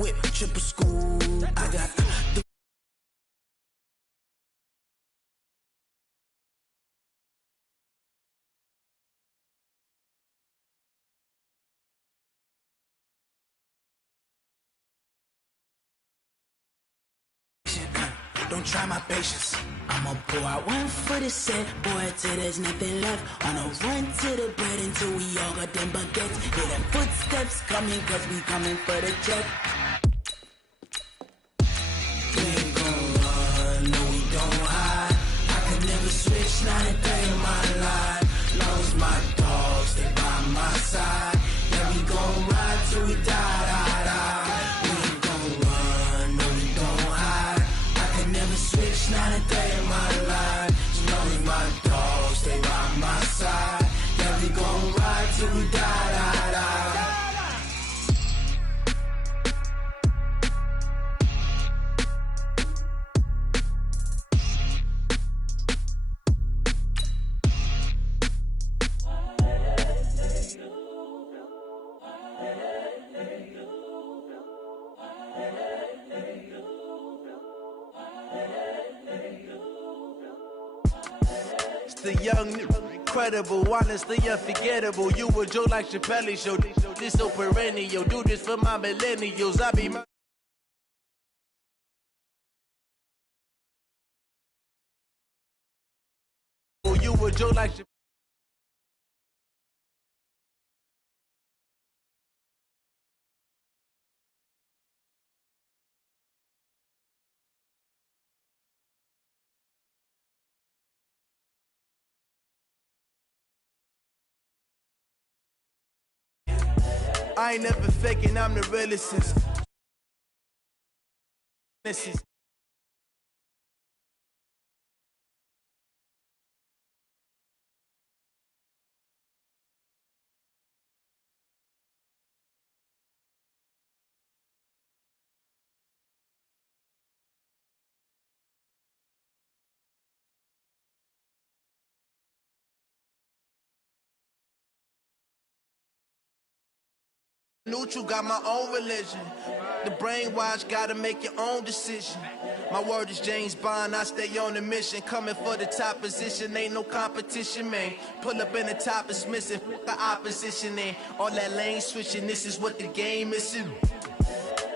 whip, triple scoop. I got the don't try my patience. I'ma pour out one for the set, boy, till there's nothing left. On a run to the bread until we all got them baguettes. Hear them footsteps coming, cause we coming for the check. We ain't gon' run, no we don't hide. I could never switch, not a day in my life. Long as my dogs, they by my side. Yeah, we gon' ride till we die, die, die. We ain't gon' run, no we don't hide. I could never switch, not a day in my life. As long as my dogs, stay by my side. Yeah, we gon' ride till we die, die, die. The young, incredible, honestly unforgettable. You a Joe like Chappelle show. This so perennial. Do this for my millennials. I be my. You a Joe like Chappelle. I ain't never faking, I'm the realest. This is neutral, got my own religion. The brainwash, gotta make your own decision. My word is James Bond, I stay on the mission. Coming for the top position, ain't no competition, man. Pull up in the top is missing, fuck the opposition, and all that lane switching, this is what the game is.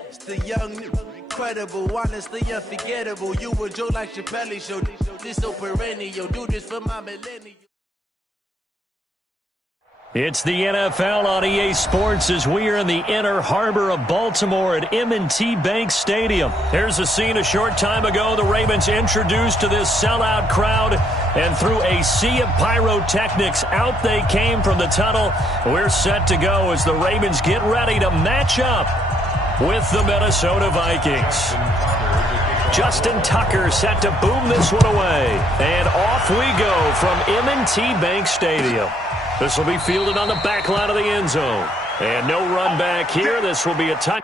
It's the young, incredible, honestly unforgettable. You a Joe like Chappelle show. This so perennial, do this for my millennial. It's the NFL on EA Sports as we are in the inner harbor of Baltimore at M&T Bank Stadium. Here's a scene a short time ago. The Ravens introduced to this sellout crowd, and through a sea of pyrotechnics, out they came from the tunnel. We're set to go as the Ravens get ready to match up with the Minnesota Vikings. Justin Tucker set to boom this one away. And off we go from M&T Bank Stadium. This will be fielded on the back line of the end zone. And no run back here. This will be a touchdown.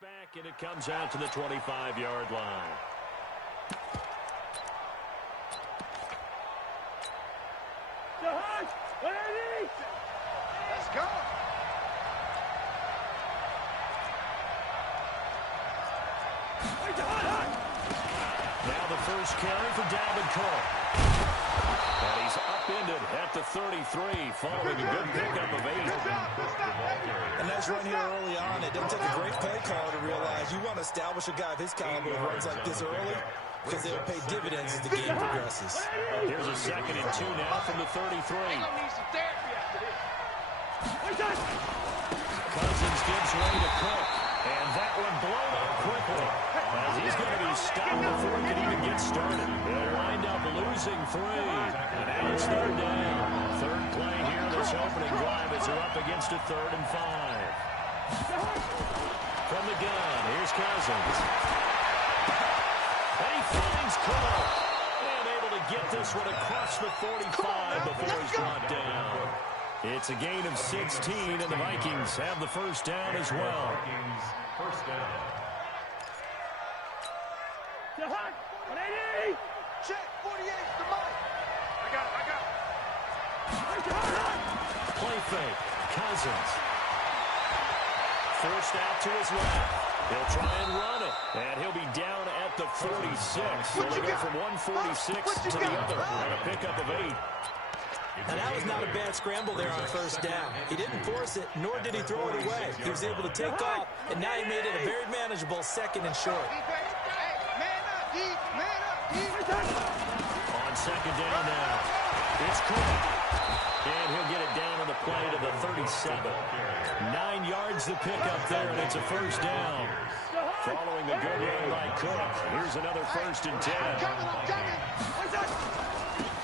Back, and it comes out to the 25-yard line. Let's go. Now the first carry for Dalvin Cook. And he's upended at the 33, following a good pickup of 8. A nice run here early on. It doesn't take a great play caller to realize you want to establish a guy of his caliber who runs like this early, because they'll pay dividends as the game progresses. Here's a 2nd and 2 now from the 33. Cousins gives way to Cook, and that one blown up quickly, as he's going to be stopped before he can even get started. They'll wind up losing 3, and now it's 3rd down. Third play here this opening drive as they're up against a 3rd and 5. From the gun, here's Cousins. And he finds Cook, and able to get this one across the 45 before he's brought down. It's a gain of 16, and the Vikings have the first down as well. First down. Check, 48, the mic. I got it. Play fake, Cousins. Forced out to his left. He'll try and run it, and he'll be down at the 46. So they go from 146 to the other on a pickup of 8. And that was not a bad scramble there on first down. He didn't force it, nor did he throw it away. He was able to take off, and now he made it a very manageable 2nd and short. On 2nd down now, it's Cook. And he'll get it down on the play to the 37. 9 yards to pick up there, and it's a first down. Following the good run by Cook, here's another 1st and 10.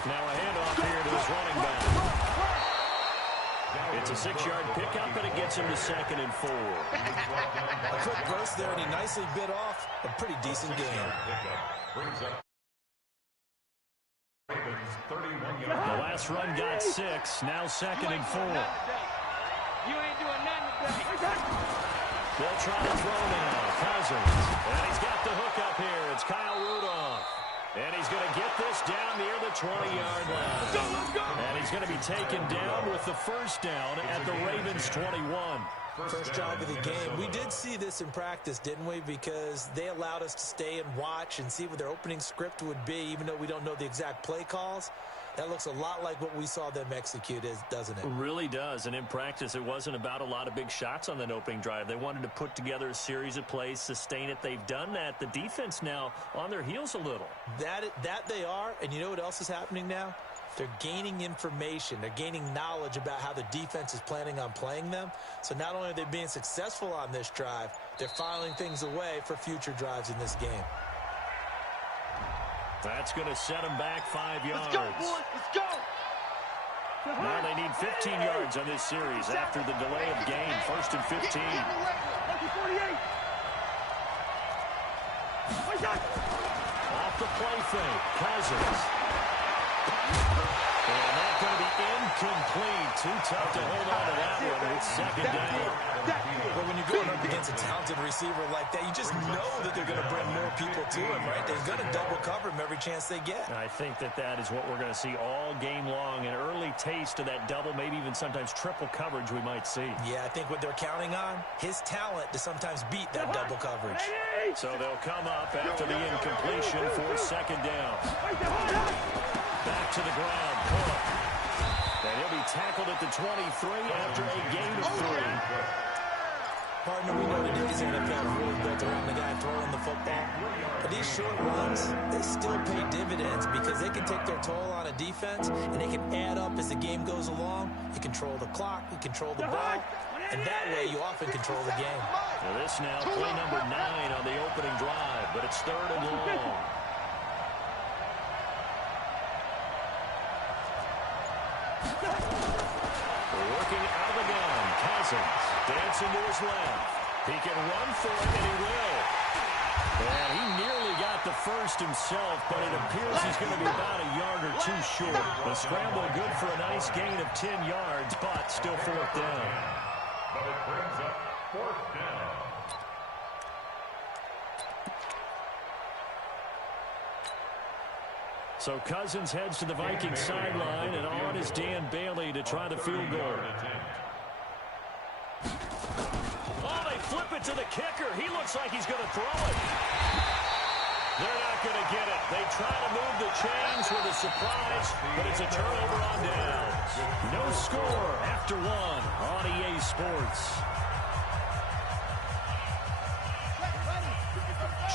Now a handoff here to his running back. It's a 6-yard pickup, and it gets him to 2nd and 4. A quick burst there, and he nicely bit off a pretty decent game. The last run got 6, now 2nd and 4. You ain't doing nothing today. They'll try to throw now. Cousins. And he's got the hook up here. It's Kyle Rudolph. And he's going to get this down near the 20-yard line. And he's going to be taken down with the first down at the Ravens' 21. First drive of the game. We did see this in practice, didn't we? Because they allowed us to stay and watch and see what their opening script would be, even though we don't know the exact play calls. That looks a lot like what we saw them execute, doesn't it? It really does. And in practice, it wasn't about a lot of big shots on that opening drive. They wanted to put together a series of plays, sustain it. They've done that. The defense now on their heels a little. That they are. And you know what else is happening now? They're gaining information. They're gaining knowledge about how the defense is planning on playing them. So not only are they being successful on this drive, they're filing things away for future drives in this game. That's going to set them back 5 yards. Let's go, boys. Let's go. Now they need 15 yards on this series after the delay of game. 1st and 15. Off the play fake. Cousins. And that's going to be incomplete. Too tough to hold on to that one. It's 2nd down. Well, when you're going up against a talented receiver like that, you just know that they're going to bring more people to him, right? They're going to double cover him every chance they get. I think that is what we're going to see all game long. An early taste of that double, maybe even sometimes triple coverage we might see. Yeah, I think what they're counting on, his talent to sometimes beat that double coverage. So they'll come up after the incompletion for 2nd down. Back to the ground, Cook. And he'll be tackled at the 23 after a gain of 3. Partner, we know today's NFL is really built around the guy throwing the football. But these short runs, they still pay dividends because they can take their toll on a defense, and they can add up as the game goes along. You control the clock, you control the ball, and that way you often control the game. Well, this now play number 9 on the opening drive, but it's 3rd and long. Working out of the gun, Cousins dancing to his left. He can run for it, and he will. And he nearly got the first himself, but it appears he's going to be about a yard or 2 short. The scramble good for a nice gain of 10 yards, but still 4th down. But it brings up 4th down. So Cousins heads to the Vikings sideline, and on is Dan Bailey to try the field goal. Oh, they flip it to the kicker. He looks like he's going to throw it. They're not going to get it. They try to move the chains with a surprise, but it's a turnover on downs. No score after one on EA Sports.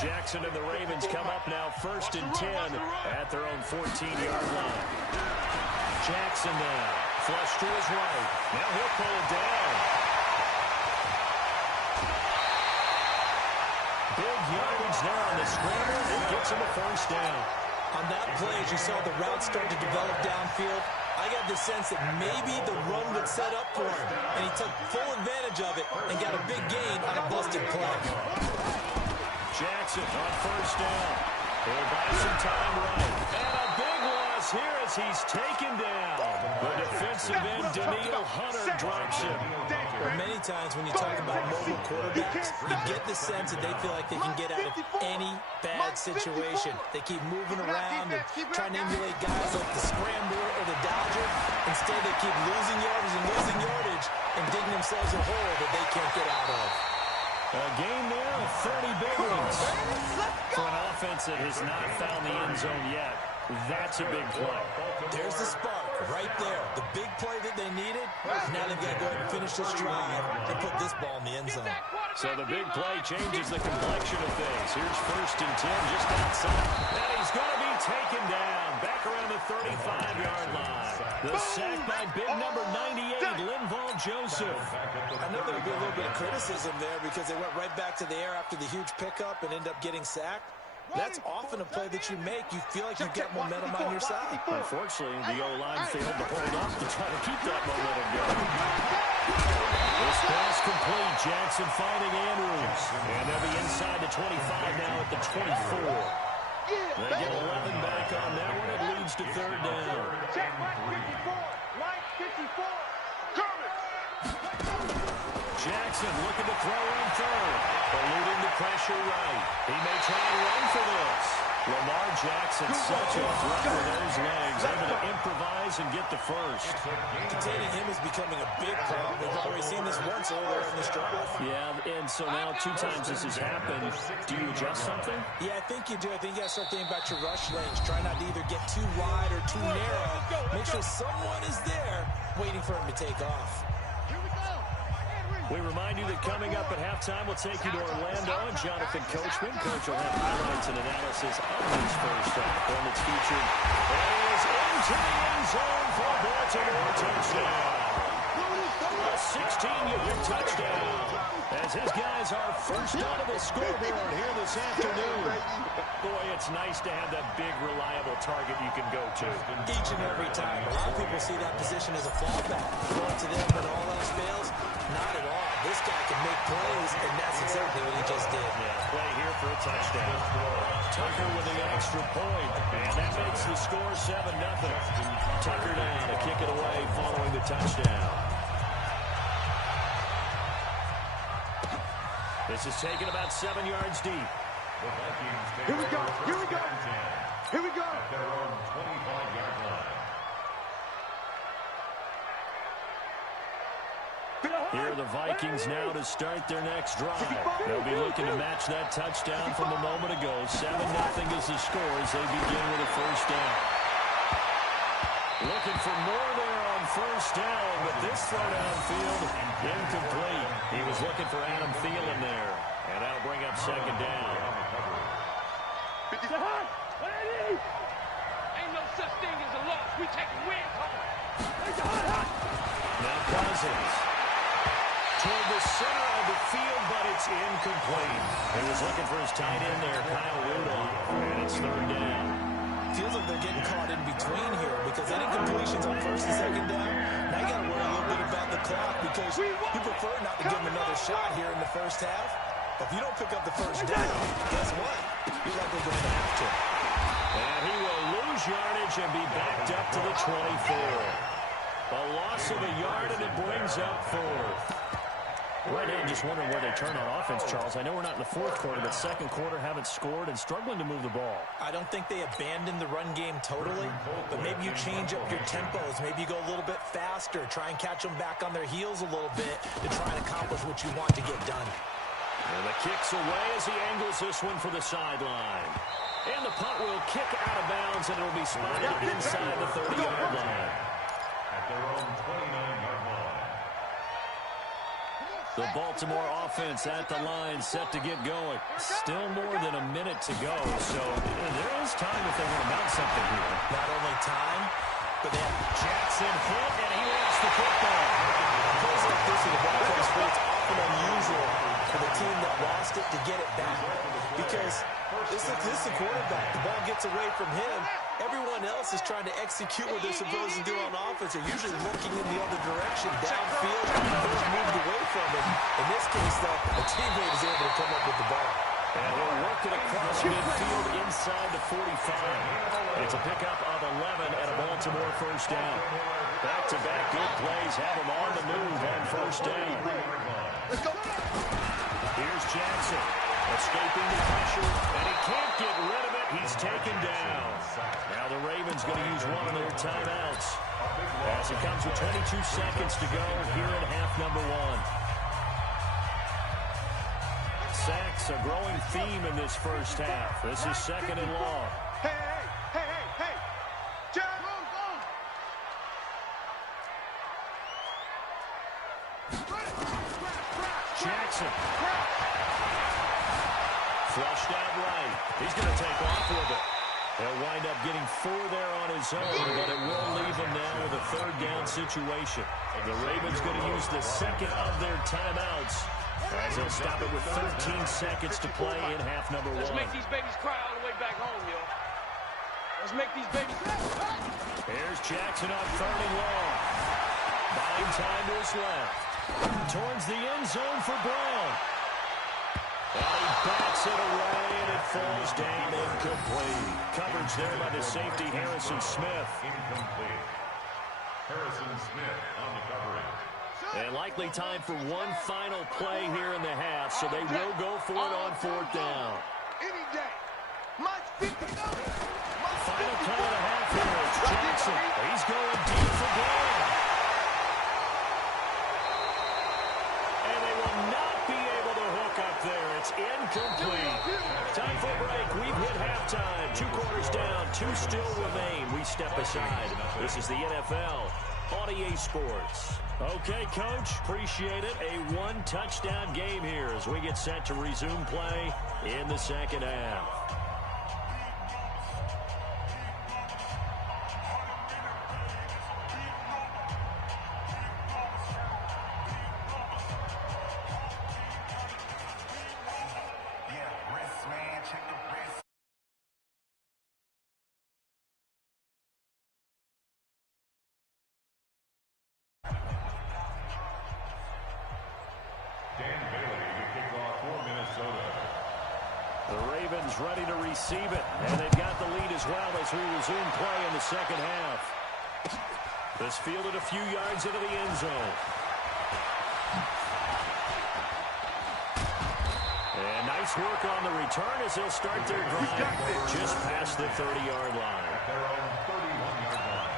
Jackson and the Ravens come up now 1st and 10 at their own 14-yard line. Jackson now, flush to his right. Now he'll pull it down. Big yardage there on the scramble and gets him a 1st down. On that play, as you saw the route start to develop downfield, I got the sense that maybe the run would set up for him, and he took full advantage of it and got a big gain on a busted play. Jackson on 1st down. He'll buy some time right. And a big loss here as he's taken down. The defensive end, Daniil Hunter, drops him. Many times when you talk about mobile quarterbacks, you get the sense that they feel like they can get out of any bad situation. They keep moving around and trying to emulate guys like the Scrambler or the Dodger. Instead, they keep losing yardage and digging themselves a hole that they can't get out of. A game now of 30 big ones. For an offense that has not found the end zone yet, that's a big play. There's the spark right there. The big play that they needed. Now they've got to go ahead and finish this drive and put this ball in the end zone. So the big play changes the complexion of things. Here's 1st and 10 just outside. And he's going to be taken down back around the 35-yard line. The sack by big number 98, Linval Joseph. I know there'll be a little bit of criticism there because they went right back to the air after the huge pickup and end up getting sacked. That's often a play that you make. You feel like you've got momentum on your side. Unfortunately, the O-line failed to hold up to try to keep that momentum going. This pass complete. Jackson finding Andrews. And they'll be inside the 25 now at the 24. They get 11 back on that one. It leads to 3rd down. Check line 54. Line 54. Coming. Jackson looking to throw on 3rd. Eluding the pressure right. He may try and run for this. Lamar Jackson, such a threat with those legs. Able to improvise and get the 1st. Containing him is becoming a big problem. We've already seen this once earlier in this drive. Yeah, and so now 2 times this has happened. Do you adjust something? Yeah, I think you do. I think you got to start thinking about your rush lanes. Try not to either get too wide or too narrow. Make sure someone is there waiting for him to take off. We remind you that coming up at halftime, we'll take you to Orlando and Jonathan Coachman. Coach will have highlights and analysis of his 1st half. One that's featured. And he is into the end zone for a Baltimore touchdown. A 16-yard touchdown. As his guys are first out of the scoreboard here this afternoon. Boy, it's nice to have that big, reliable target you can go to. Each and every time. A lot of people see that position as a fallback. Throw it to them when all else fails. Not at all. This guy can make plays, and that's exactly what he just did. Yeah, play here for a touchdown. Tucker with the extra point, and that makes the score 7-0. Tucker down to kick it away following the touchdown. This is taken about 7 yards deep. Here we go. Here we go. Here we go. At their own 25-yard line. Here are the Vikings now to start their next drive. They'll be looking to match that touchdown from a moment ago. 7-0 is the score as they begin with a 1st down. Looking for more there on 1st down, but this throw downfield incomplete. He was looking for Adam Thielen there, and that'll bring up 2nd down. Ain't no such thing as a loss. We taking wins home. Now Cousins toward the center of the field, but it's incomplete. He was looking for his tight end there, Kyle Rudolph, and it's 3rd down. Feels like they're getting caught in between here because any completions on 1st and 2nd down, now you got to worry a little bit about the clock because you prefer not to give them another shot here in the 1st half. If you don't pick up the 1st down, guess what? You're likely going to have to. And he will lose yardage and be backed up to the 24. A loss of a yard, and it brings up 4th. Right now, I'm just wondering where they turn on offense, Charles. I know we're not in the 4th quarter, but 2nd quarter haven't scored and struggling to move the ball. I don't think they abandoned the run game totally, but maybe you change up your tempos. Maybe you go a little bit faster. Try and catch them back on their heels a little bit to try and accomplish what you want to get done. And the kick's away as he angles this one for the sideline. And the punt will kick out of bounds, and it'll be spotted inside the 30-yard line. At their own 29-yard line. The Baltimore offense at the line, set to get going. Still more than a minute to go, so there is time if they want to mount something here. Not only time, but they have Jackson hit, and he lost the football. plays like this in the ball comes free. It's often unusual for the team that lost it to get it back. Because this is the quarterback. The ball gets away from him. Everyone else is trying to execute what they're supposed to do on offense. They're usually looking in the other direction, downfield, they're moved away from it. In this case, though, a teammate is able to come up with the ball. And he'll work it across midfield inside the 45. It's a pickup of 11 and a Baltimore first down. Back-to-back good plays have him on the move on first down. Here's Jackson, escaping the pressure, and he can't get rid of it. He's taken down. Now the Ravens going to use one of their timeouts as it comes with 22 seconds to go here in half number one. Sacks a growing theme in this first half. This is second and long. Hey. Jackson. Flushed out right. He's going to take off with it. He'll wind up getting 4 there on his own, but it will leave him now with a third down situation. The Ravens going to use the second of their timeouts as they'll stop it with 13 seconds to play in half number one. Let's make these babies cry all the way back home, yo. Let's make these babies cry. Here's Jackson on third and long. Buying time to his left. Towards the end zone for Brown. And he bats it away, and it falls down incomplete. Coverage there by the safety, Harrison Smith. Incomplete. Harrison Smith on the coverage. And likely time for one final play here in the half, so they will go for it on fourth down. Any day. March 50. Final play of the half here. It's Jackson. He's going deep for Brown. And they will not be able to hook up there. It's incomplete. Time for a break. We've hit halftime. 2 quarters down. 2 still remain. We step aside. This is the NFL on EA Sports. Okay, Coach, appreciate it. A 1-touchdown game here as we get set to resume play in the second half. Ready to receive it, and they've got the lead as well as we resume play in the second half. This fielded a few yards into the end zone. And nice work on the return as they'll start their drive just past the 30-yard line. Their own 31-yard line.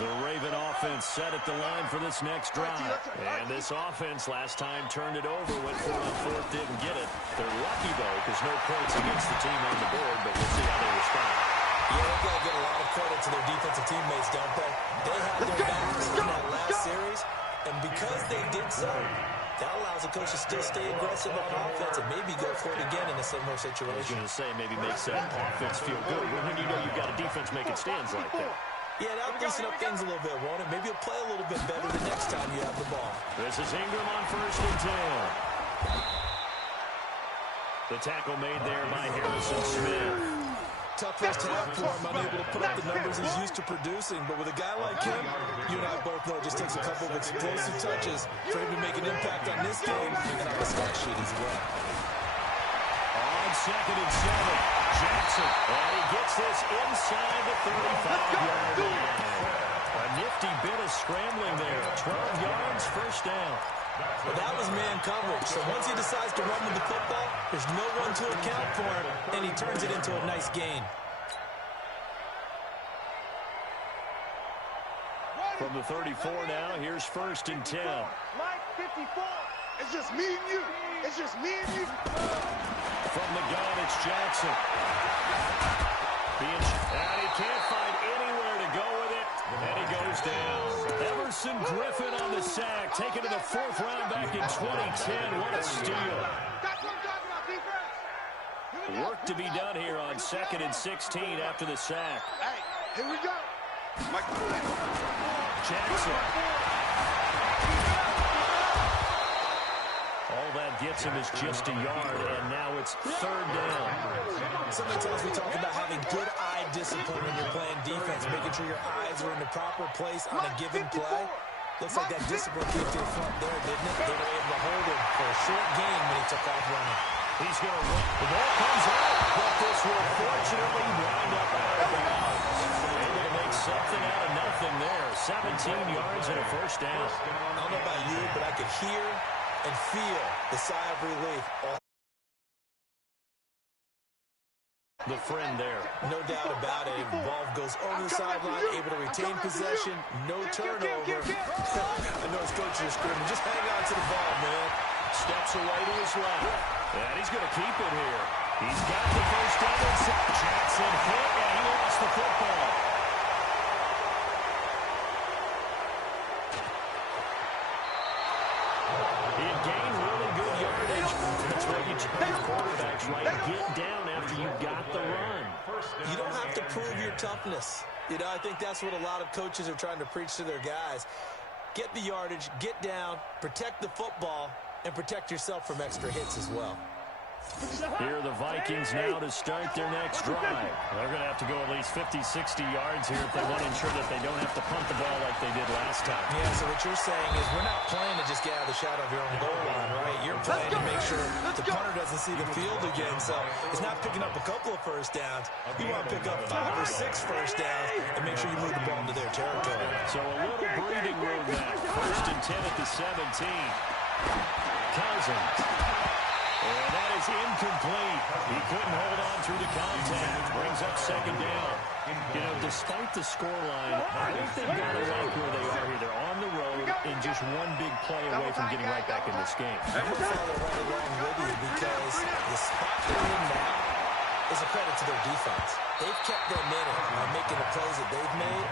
The Raven offense set at the line for this next drive. And this offense last time turned it over, went for it on fourth, didn't get it. They're lucky, though, because no points against the team on the board, but we'll see how they respond. Yeah, they've got to give a lot of credit to their defensive teammates, don't they? They had their backs in that last series, and because they did so, that allows the coach to still stay aggressive on offense and maybe go for it again in a similar situation. I was going to say, maybe makes that offense feel good when you know you've got a defense making stands like that. Yeah, that'll loosen up things a little bit, won't it? Maybe you'll play a little bit better the next time you have the ball. This is Ingram on first and 10. The tackle made there by Harrison Smith. Tough first half for him, unable to put up the numbers he's used to producing. But with a guy like him, you and I both know it just takes a couple of explosive touches for him to make an impact on this game and on the stat sheet as well. On second and 7. Jackson, and he gets this inside the 35-yard line. A nifty bit of scrambling there. 12 yards, first down. Well, that was man coverage. So once he decides to run with the football, there's no one to account for him, and he turns it into a nice gain. From the 34 now, here's 1st and 10. Mike, 54. It's just me and you. It's just me and you. From the gun, it's Jackson. And he can't find anywhere to go with it. And he goes down. Everson Griffin on the sack, taken to the 4th round back in 2010. What a steal. That's what I'm talking about, defense. Work to be done here on 2nd and 16 after the sack. Hey, here we go. Mike, Jackson. All that gets him is just a yard, and now it's 3rd down. Sometimes we talk about having good eye discipline when you're playing defense, making sure your eyes are in the proper place on a given play. Looks like that discipline came to the front there, didn't it? They were able to hold him for a short game when he took off running. He's going to run. The ball comes out, but this will fortunately wind up out of bounds. Able to make something out of nothing there. 17 yards and a 1st down. I don't know about you, but I could hear and feel the sigh of relief. The friend there. No doubt about it. Ball goes over the sideline, able to retain possession, no turnover. I know his coach is screaming, just hang on to the ball, man. Steps away to his left. And he's going to keep it here. He's got the 1st down. Jackson hit, and he lost the football. He gained really good yardage. That's why you tell quarterbacks, right? Get down after you got the run. You don't have to prove your toughness. You know, I think that's what a lot of coaches are trying to preach to their guys. Get the yardage, get down, protect the football, and protect yourself from extra hits as well. Here are the Vikings now to start their next drive. They're going to have to go at least 50, 60 yards here if they want to ensure that they don't have to punt the ball like they did last time. Yeah, so what you're saying is we're not playing to just get out of the shadow of your own goal line, right? You're playing to make sure the punter doesn't see the field again. So it's not picking up a couple of 1st downs. You want to pick up 5 or 6 1st downs and make sure you move the ball into their territory. So a little breathing room now. 1st and 10 at the 17. Cousins. And that is incomplete. He couldn't hold on through the contact. Brings up 2nd down. You know, despite the scoreline, I think they've got it right where they are here. They're on the road and just one big play away from getting right back in this game. I'm going to follow right along with you because the spot they're in now is a credit to their defense. They've kept them in it by making the plays that they've made.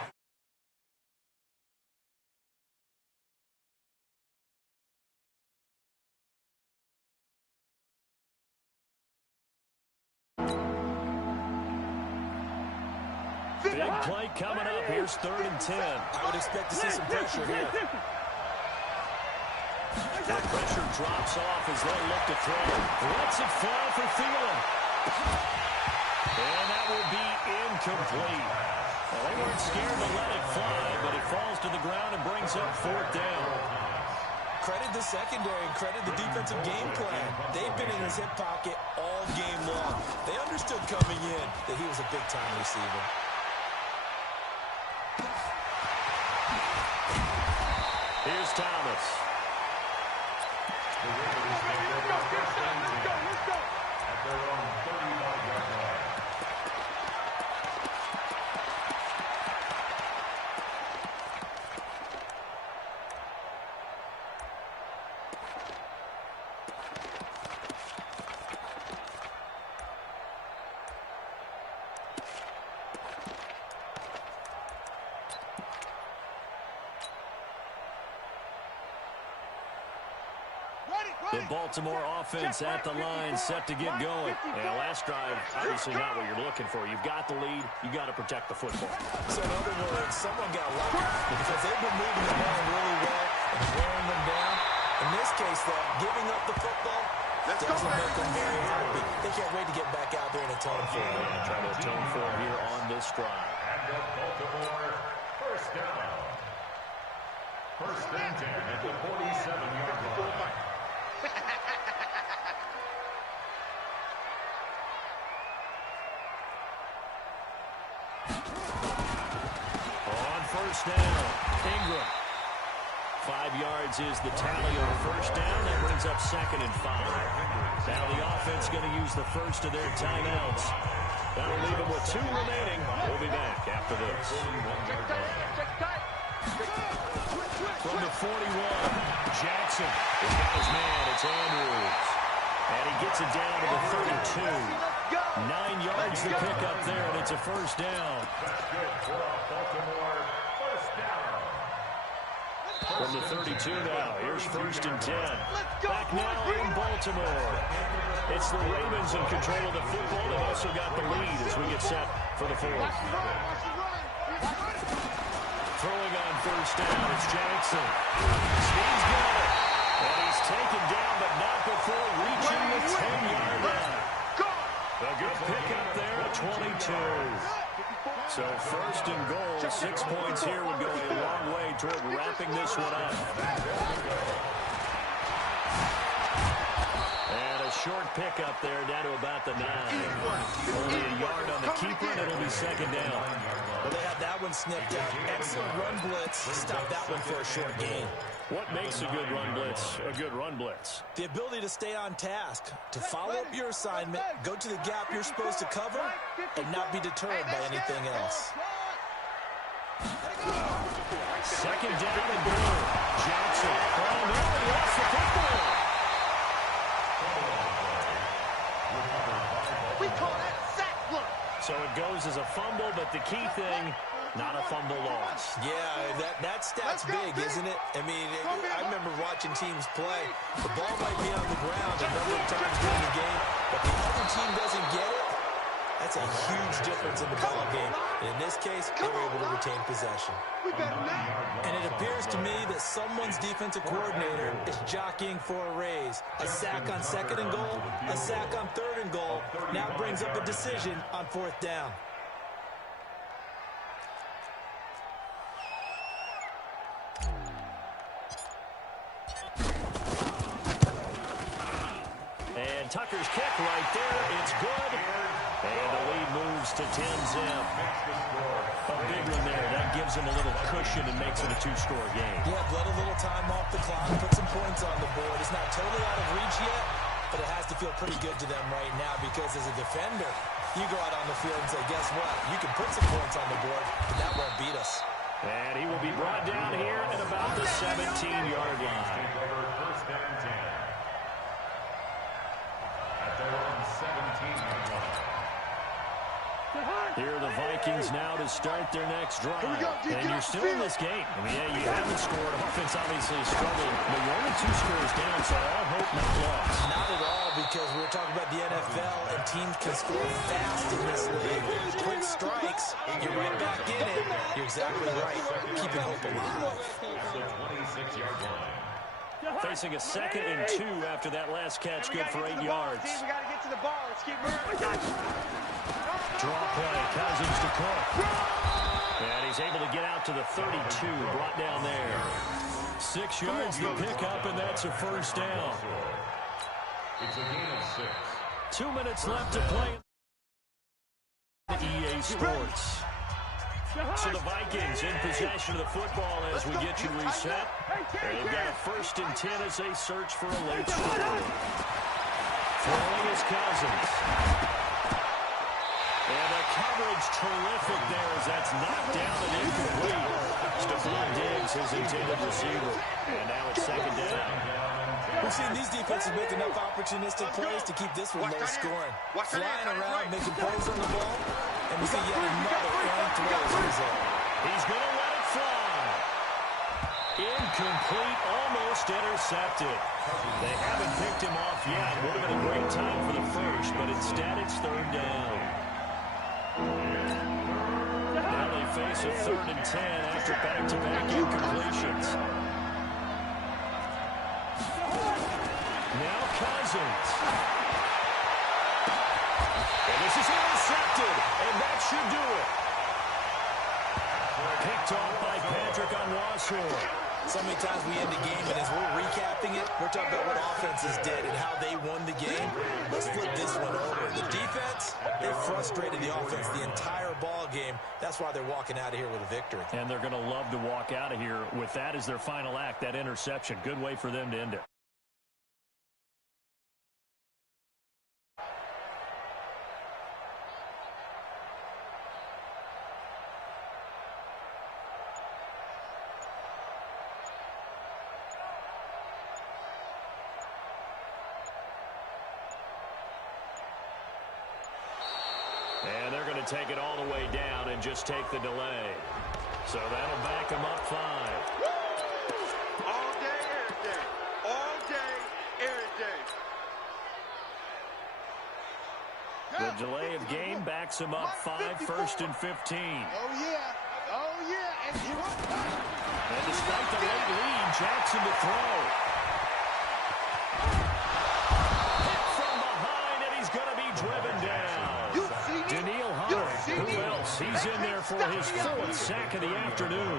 Big play coming up. Here's 3rd and 10. I would expect to see some pressure here. That pressure drops off as they look to throw. Lets it fly for Thielen. And that will be incomplete. Well, they weren't scared to let it fly, but it falls to the ground and brings up 4th down. Credit the secondary and credit the defensive game plan. They've been in his hip pocket all game long. They understood coming in that he was a big-time receiver. Here's Thomas. Let's go. At their own 35-yard line. The Baltimore offense at the line, set to get going. And last drive, obviously not what you're looking for. You've got the lead. You got to protect the football. So in other words, someone got lucky because they've been moving the ball really well and wearing them down. In this case, though, giving up the football doesn't make them very happy. They can't wait to get back out there and atone for it. And try to atone for it here on this drive. And the Baltimore 1st down. 1st and 10 at the 47-yard line. On 1st down, Ingram. 5 yards is the tally on 1st down. That brings up 2nd and 5. Now the offense going to use the first of their timeouts. That'll leave them with 2 remaining. We'll be back after this. From the 41, Jackson has got his man. It's Andrews. And he gets it down to the 32. 9 yards to pick up there, and it's a first down. That's good for a Baltimore first down. From the 32 now, here's first and 10. Back now in Baltimore. It's the Ravens in control of the football. They've also got the lead as we get set for the fourth. Throwing on first down, it's Jackson. He's got it. And he's taken down, but not before reaching the 10-yard line. A good pickup there at 22. So first and goal, 6 points here would go a long way toward wrapping this one up. And a short pickup there down to about the 9. Only a yard on the keeper, and it'll be second down. Well, they had that one snipped out. Excellent run blitz. Stop that one for a short gain. What makes a good run blitz a good run blitz? The ability to stay on task, to follow up your assignment, go to the gap you're supposed to cover, and not be deterred by anything else. Second down and goal. Jackson. Oh, no, he lost the football. We call that sack block. So it goes as a fumble, but the key thing, not a fumble loss. Yeah, that stat's big, isn't it? I mean, I remember watching teams play. The ball might be on the ground a number of times during the game, but the other team doesn't get it. That's a huge difference in the ball game. And in this case, they were able to retain possession. And it appears to me that someone's defensive coordinator is jockeying for a raise. A sack on second and goal, a sack on third and goal, now brings up a decision on fourth down. And Tucker's kick right there. It's good. And the lead moves to 10-zip. A big one there. That gives them a little cushion and makes it a two-score game. Yeah, let a little time off the clock, put some points on the board. It's not totally out of reach yet, but it has to feel pretty good to them right now because as a defender, you go out on the field and say, guess what? You can put some points on the board, but that won't beat us. And he will be brought down here at about the 17-yard line. First and 10. At their own 17-yard line. Here are the Vikings now to start their next drive. And you're still in this game. I mean, yeah, you haven't scored. Offense obviously is struggling, but you're only 2 scores down, so all hope not lost. Not at all, because we were talking about the NFL, and teams can score fast in this league. Quick strikes, you're right back in it. You're exactly right. Keeping hope alive. At the 26-yard line. Facing a second and 2 after that last catch, good for 8 yards. We got to get to the ball. Let's keep moving. Draw play, Cousins to Cook. And he's able to get out to the 32, brought down there. 6 yards to pick up, and that's a first down. It's a gain of 6. 2 minutes left to play. EA Sports. So the Vikings in possession of the football as we get you reset. They've got a first and 10 as they search for a late score. Throwing is Cousins. And the coverage terrific there as that's knocked down and incomplete. Stephon Diggs, his intended receiver. And now it's second down. We've seen these defenses make enough opportunistic plays to keep this one low scoring. Flying around, making plays on the ball, and we see yet another errant throw as a result. He's going to let it fly. Incomplete, almost intercepted. They haven't picked him off yet. Would have been a great time for the first, but instead it's third down. Now they face a 3rd and 10 after back-to-back incompletions. Now Cousins. And this is intercepted, and that should do it. Picked off by Patrick Onwuasor. So many times we end the game, and as we're recapping it, we're talking about what offenses did and how they won the game. Let's flip this one over. The defense, they frustrated the offense the entire ball game. That's why they're walking out of here with a victory. And they're going to love to walk out of here with that as their final act, that interception. Good way for them to end it. take it all the way down and just take the delay. So that'll back him up 5. All day, every day. All day, every day. The delay of game backs him up 5, 1st and 15. Oh, yeah. Oh, yeah. And despite the late lead, Jackson to throw. Hit from behind, and he's going to be driven down. Daniil Hunter, who else? He's in there for his 4th sack of the afternoon.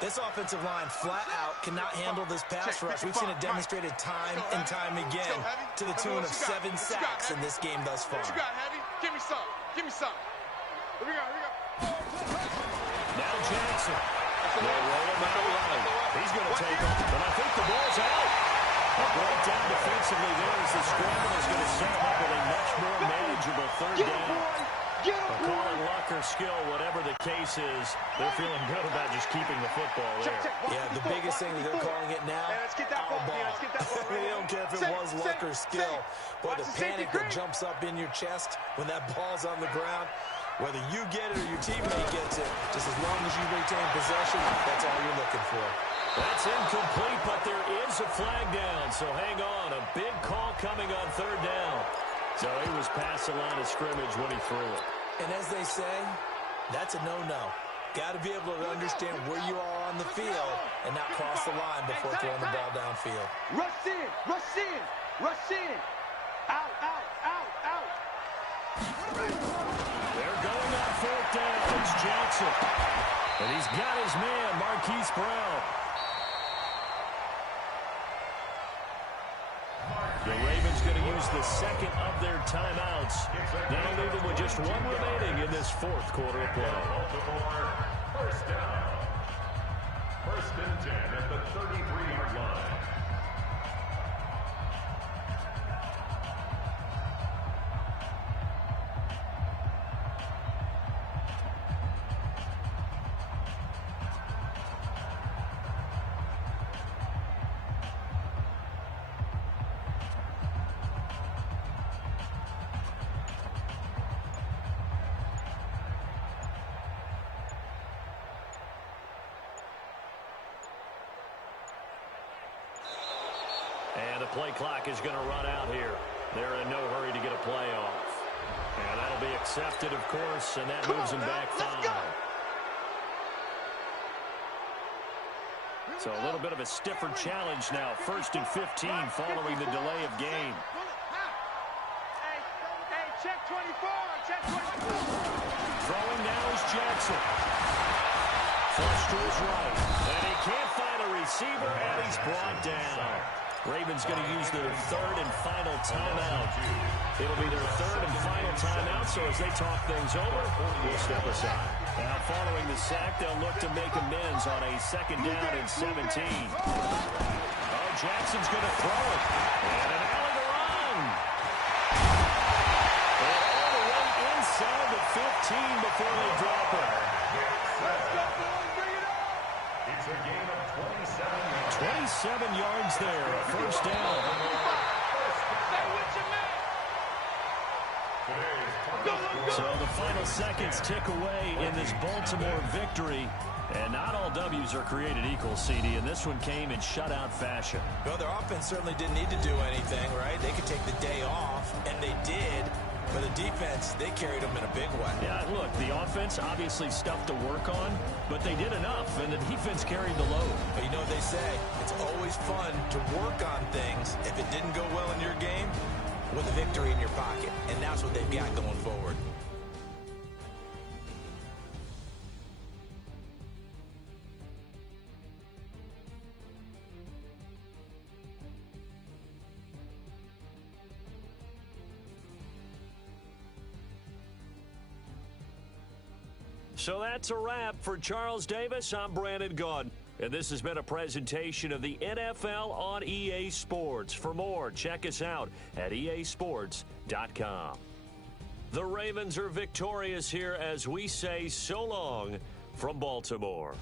This offensive line flat out cannot handle this pass rush. We've seen it demonstrated time and time again to the tune of 7 sacks in this game thus far. What you got, Heavy? Give me some. Give me some. Here we go. Here we go. Now Jackson. They'll roll him out right. He's going to take off, and I think the ball's out. A breakdown defensively there as the scramble is going to set him up with a much more manageable 3rd down. But call it luck or skill, whatever the case is, they're feeling good about just keeping the football there. Yeah, the biggest thing that they're calling it now, our ball. They don't care if it was luck or skill. But the panic that jumps up in your chest when that ball's on the ground, whether you get it or your teammate gets it, just as long as you retain possession, that's all you're looking for. That's incomplete, but there is a flag down, so hang on. A big call coming on 3rd down. So he was past the line of scrimmage when he threw it. And as they say, that's a no-no. Got to be able to understand where you are on the field and not cross the line before throwing the ball downfield. Rush in. Rush in. Rush in. Out, out, out, out. They're going on 4th down. It's Jackson. And he's got his man, Marquise Brown. The Ravens going to use the 2nd of their timeouts. Now leaving with just 1 remaining in this 4th quarter of play. Baltimore, 1st down. 1st and 10 at the 33-yard line. And the play clock is going to run out here. They're in no hurry to get a play off. And that'll be accepted, of course, and that moves them back 5. So a little bit of a stiffer challenge now. 1st and 15 following the delay of game. Hey, check 24. Check 24. Throwing now is Jackson. Flush to his right. And he can't find a receiver, and he's brought down. Ravens going to use their 3rd and final timeout. It'll be their 3rd and final timeout, so as they talk things over, we'll step aside. Now, following the sack, they'll look to make amends on a 2nd down and 17. Oh, Jackson's going to throw it. And an alley to run. They all the way inside the 15 before they drop it. Let's go, boys. Bring it up. It's a gain of 27 yards. 27 yards there, a 1st down. Stay with your man. So the final seconds tick away in this Baltimore victory. And not all W's are created equal, CD, and this one came in shutout fashion. Well, their offense certainly didn't need to do anything, right? They could take the day off, and they did. For the defense, they carried them in a big way. Yeah, look, the offense obviously stuff to work on, but they did enough, and the defense carried the load. But you know what they say, it's always fun to work on things if it didn't go well in your game with a victory in your pocket, and that's what they've got going forward. So that's a wrap for Charles Davis. I'm Brandon Gaudin. And this has been a presentation of the NFL on EA Sports. For more, check us out at easports.com. The Ravens are victorious here as we say so long from Baltimore.